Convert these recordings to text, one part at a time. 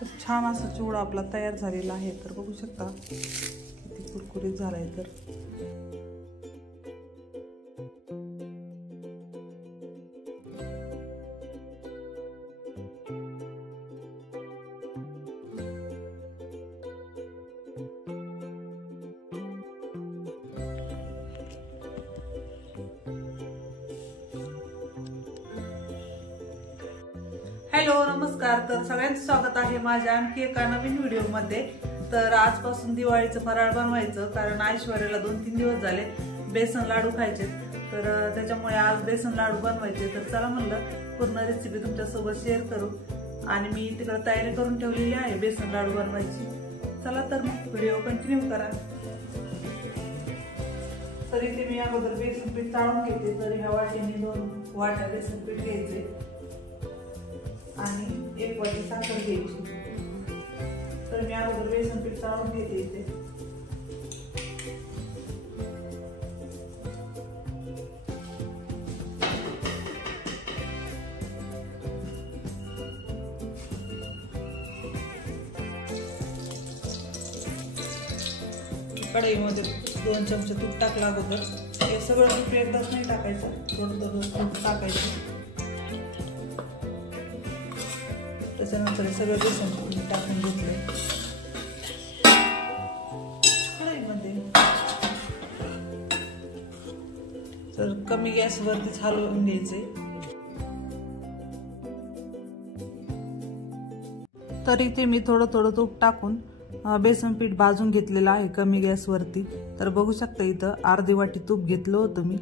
तर छान असा चिवडा आपला तयार झालेला आहे। तर बघू शकता किती कुरकुरीत झालाय। तर हॅलो नमस्कार। तर सगळ्यांचं स्वागत आहे माझ्या आणखी एका नवीन व्हिडिओ मध्ये। तर आजपासून दिवाळीचं फराळ बनवायचं, कारण ऐश्वर्याला 2-3 दिवस झाले बेसन लाडू खायचे। तर त्याच्यामुळे आज बेसन लाडू बनवायचे। तर चला म्हणलं पूर्ण रेसिपी तुमच्यासोबत शेअर करू। आणि मी तिकडे तयारी करून ठेवलेली आहे बेसन लाडू बनवायची। चला तर मग व्हिडिओ कंटिन्यू करा। तर इथे मी अगोदर बेसन पीठ चाळून घेते। तर ह्या वाटीने 2 वाट्या बेसन पीठ घ्यायचे आणि 1 वाटी साखर घ्यायची। तर मी अगोदर बेसन पीठ चाळून घेते इथे। कढईमध्ये 2 चमचे तूप टाकलं अगोदर। हे सगळं तूप एकदाच नाही टाकायचं, थोडं थोडं तूप टाकायचं। त्याच्यानंतर सगळं बेसन पीठ टाकून घेतले कढईमध्ये। तर कमी गॅसवरतीच हलवून घ्यायचे। तर इथे मी थोडं थोडं तूप टाकून बेसन पीठ भाजून घेतलेलं आहे कमी गॅसवरती। तर बघू शकता इथं अर्धी वाटी तूप घेतलं होतं मी।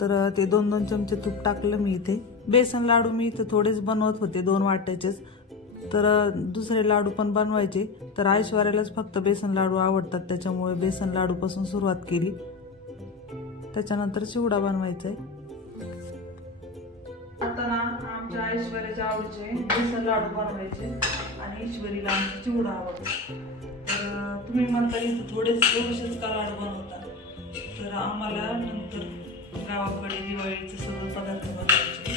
तर ते 2-2 चमचे तूप टाकलं मी इथे। बेसन लाडू मी इथे थोडेच बनवत होते, 2 वाट्याचेच। तर दुसरे लाडू पण बनवायचे। तर ऐश्वर्यालाच फक्त बेसन लाडू आवडतात, त्याच्यामुळे बेसन लाडू पासून सुरुवात केली। त्याच्यानंतर चिवडा बनवायचा आहे। आता ना आमच्या ऐश्वर्याच्या आवडीचे बेसन लाडू बनवायचे आणि ईश्वरीला आमचा चिवडा आवडतो। तर तुम्ही म्हणता इथे थोडेच का लाडू बनवता। तर आम्हाला नंतर गावाकडे दिवाळीचे सगळे पदार्थ बनवायचे।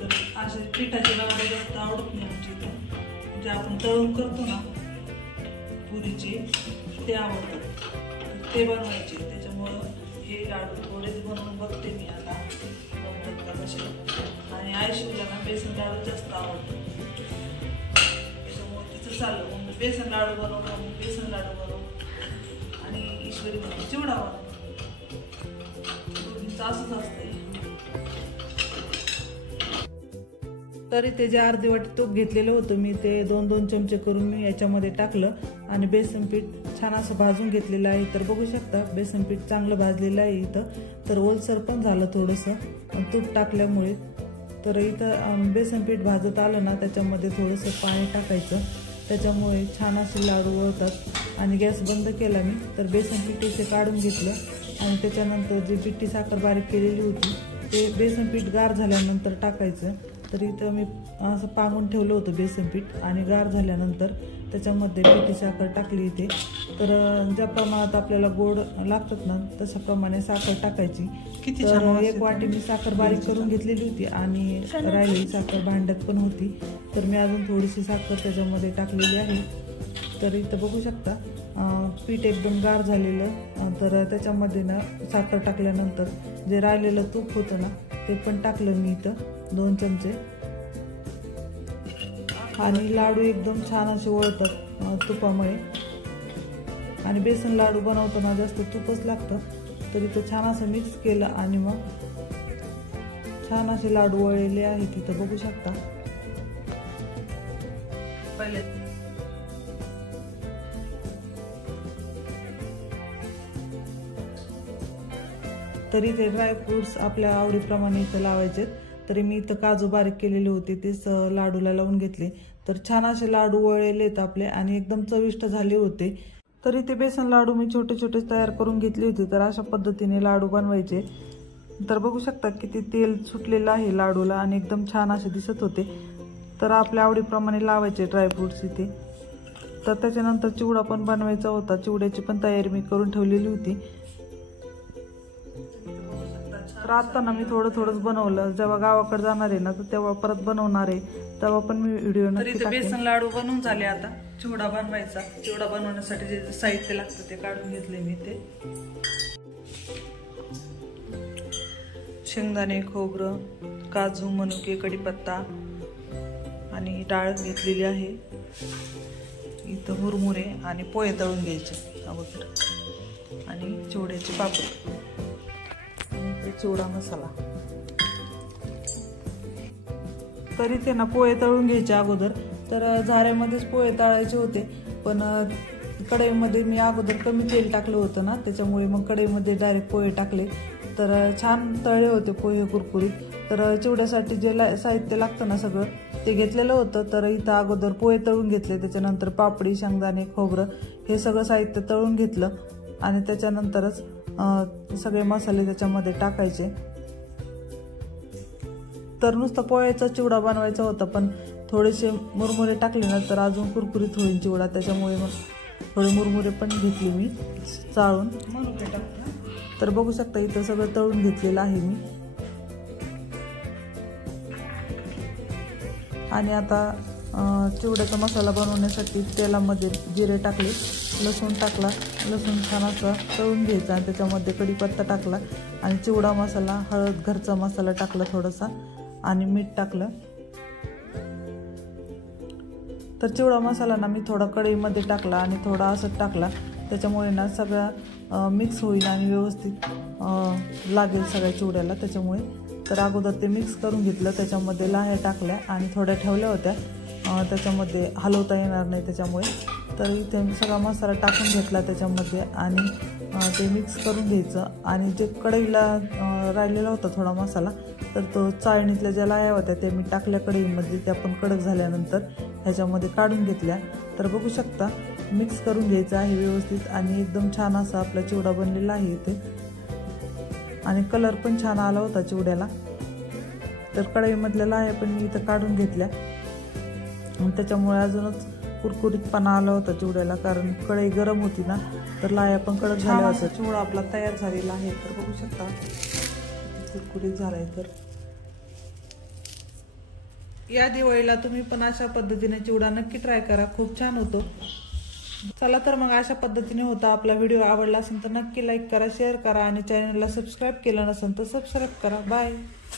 तर असे पिठाचे लाडू जास्त आवडत नाही आमच्या इथे, जे आपण तळून करतो ना पुरीचे, ते आवडतात। ते बनवायचे। त्याच्यामुळं हे लाडू थोडेच बनवून बघते मी आता बनवतात का कसे। आणि आयुष्याला ना बेसन लाडू जास्त आवडतो, त्याच्यामुळे तिचं चाललं मग बेसन लाडू बनवतो, मग बेसन लाडू बनव आणि ईश्वरी बनव चिवडा बनव। असंच असतंय। तरी ते जे अर्धी वाटी तूप घेतलेलं होतं मी, ते 2-2 चमचे करून मी याच्यामध्ये टाकलं आणि बेसन पीठ छान असं भाजून घेतलेलं आहे। तर बघू शकता बेसन पीठ चांगलं भाजलेलं आहे इथं। तर ओलसर पण झालं थोडंसं तूप टाकल्यामुळे। तर इथं बेसन पीठ भाजत आलं ना, त्याच्यामध्ये थोडंसं पाणी टाकायचं, त्याच्यामुळे छान असे लाडू वळतात। आणि गॅस बंद केला मी। तर बेसन पीठ इथे काढून घेतलं आणि त्याच्यानंतर जी पिठी साखर बारीक केलेली होती ते बेसन पीठ गार झाल्यानंतर टाकायचं। तर इथं मी असं पांगून ठेवलं होतं बेसन पीठ आणि गार झाल्यानंतर त्याच्यामध्ये पिठी साखर टाकली इथे। तर ज्या प्रमाणात आपल्याला गोड लागतात ना तशा प्रमाणे साखर टाकायची। किती छान 1 वाटी मी साखर बारीक करून घेतलेली होती आणि राहिलेली साखर भांड्यात पण होती। तर मी अजून थोडीशी साखर त्याच्यामध्ये टाकलेली आहे। तर इथं बघू शकता पीठ एकदम गार झालेलं। तर त्याच्यामध्ये ना साखर टाकल्यानंतर जे राहिलेलं तूप होतं ना ते पण टाकलं मी इथं 2 चमचे। आणि लाडू एकदम छान असे वळतात तुपामुळे। आणि बेसन लाडू बनवताना जास्त तूपच लागतं। तर इथं छान असं मिक्स केलं आणि मग छान असे लाडू वळलेले आहेत इथं बघू शकता। पहिले तरी ते ड्रायफ्रुट्स आपल्या आवडीप्रमाणे इथं लावायचे। तरी मी इथं काजू बारीक केलेले होते तेच लाडूला लावून घेतले। तर छान असे लाडू वळलेले आहेत आपले आणि एकदम चविष्ट झाले होते। तरी ते बेसन लाडू मी छोटे छोटे तयार करून घेतले होते। तर अशा पद्धतीने लाडू बनवायचे। तर बघू शकता किती तेल सुटलेलं आहे लाडूला आणि एकदम छान असे दिसत होते। तर आपल्या आवडीप्रमाणे लावायचे ड्रायफ्रुट्स इथे। तर त्याच्यानंतर चिवडा पण बनवायचा होता, चिवड्याची पण तयारी मी करून ठेवलेली होती। तर आता ना मी थोडं थोडंच बनवलं, जेव्हा गावाकडे जाणार आहे ना तर तेव्हा परत बनवणार आहे। तेव्हा पण मी व्हिडिओ नक्की टाकेन. तर इथे बेसन लाडू बनवून झाले. आता चिवडा बनवायचा. चिवडा बनवण्यासाठी जे साहित्य लागतं ते काढून घेतले मी. ते शेंगदाणे, खोबरं, काजू, मनुके, कढीपत्ता आणि डाळ घेतलेली आहे. इथं मुरमुरे आणि पोहे तळून घ्यायचे अगोदर आणि चिवड्याची पापड आणि चिवडा मसाला. तरी ते ना पोहे तळून घ्यायचे अगोदर. तर झाऱ्यामध्येच पोहे तळायचे होते, पण कढईमध्ये मी अगोदर कमी तेल टाकलं होतं ना, त्याच्यामुळे मग कढईमध्ये डायरेक्ट पोहे टाकले. तर छान तळले होते पोहे कुरकुरीत. तर चिवड्यासाठी जे साहित्य लागतं ना सगळं ते घेतलेलं होतं. तर इथं अगोदर पोहे तळून घेतले, त्याच्यानंतर पापडी, शेंगदाणे, खोबरं हे सगळं साहित्य तळून घेतलं आणि त्याच्यानंतरच सगळे मसाले त्याच्यामध्ये टाकायचे. तर नुसतं पोह्याचा चिवडा बनवायचा होता, पण थोडेसे मुरमुरे टाकले ना तर अजून कुरकुरीत होईल चिवडा. त्याच्यामुळे मग थोडे मुरमुरे पण घेतले मी चाळून. तर बघू शकता इथं सगळं तळून घेतलेलं आहे मी. आणि आता चिवड्याचा मसाला बनवण्यासाठी तेलामध्ये जिरे टाकले, लसूण टाकला. लसूण छान असा तळून घ्यायचा आणि त्याच्यामध्ये कढीपत्ता टाकला आणि चिवडा मसाला, हळद, घरचा मसाला टाकला थोडासा आणि मीठ टाकलं. तर चिवडा मसाला ना मी थोडा कढईमध्ये टाकला आणि थोडा असं टाकला, त्याच्यामुळे ना सगळा मिक्स होईल आणि व्यवस्थित लागेल सगळ्या चिवड्याला. त्याच्यामुळे तर अगोदर ते मिक्स करून घेतलं. त्याच्यामध्ये लाह्या टाकल्या आणि थोड्या ठेवल्या होत्या, त्याच्यामध्ये हलवता येणार नाही त्याच्यामुळे. तर इथे सगळा मसाला टाकून घेतला त्याच्यामध्ये आणि ते मिक्स करून घ्यायचं. आणि जे कढईला राहिलेला होता थोडा मसाला, तर तो चाळणीतल्या ज्या लाह्या होत्या त्या मी टाकल्या कढईमध्ये. त्या पण कडक झाल्यानंतर ह्याच्यामध्ये काढून घेतल्या. तर बघू शकता मिक्स करून घ्यायचं आहे व्यवस्थित आणि एकदम छान असा आपला चिवडा बनलेला आहे इथे. आणि कलर पण छान आला होता चिवड्याला. तर कढईमधल्या लाह्या पण मी इथं काढून घेतल्या आणि त्याच्यामुळे अजूनच कुरकुरीतपणा आला होता चिवड्याला, कारण कढई गरम होती ना, तर लाह्या पण कडक झाल्या होत्या. चिवडा आपला तयार झालेला आहे. तर बघू शकता कुरकुरीत झालाय. तर या दिवाळीला तुम्ही पण अशा पद्धतीने चिवडा नक्की ट्राय करा, खूप छान होतो. चला तर मग अशा पद्धतीने होता. आपला व्हिडिओ आवडला असेल तर नक्की लाईक करा, शेअर करा आणि चॅनलला सबस्क्राईब केलं नसेल तर सबस्क्राईब करा. बाय.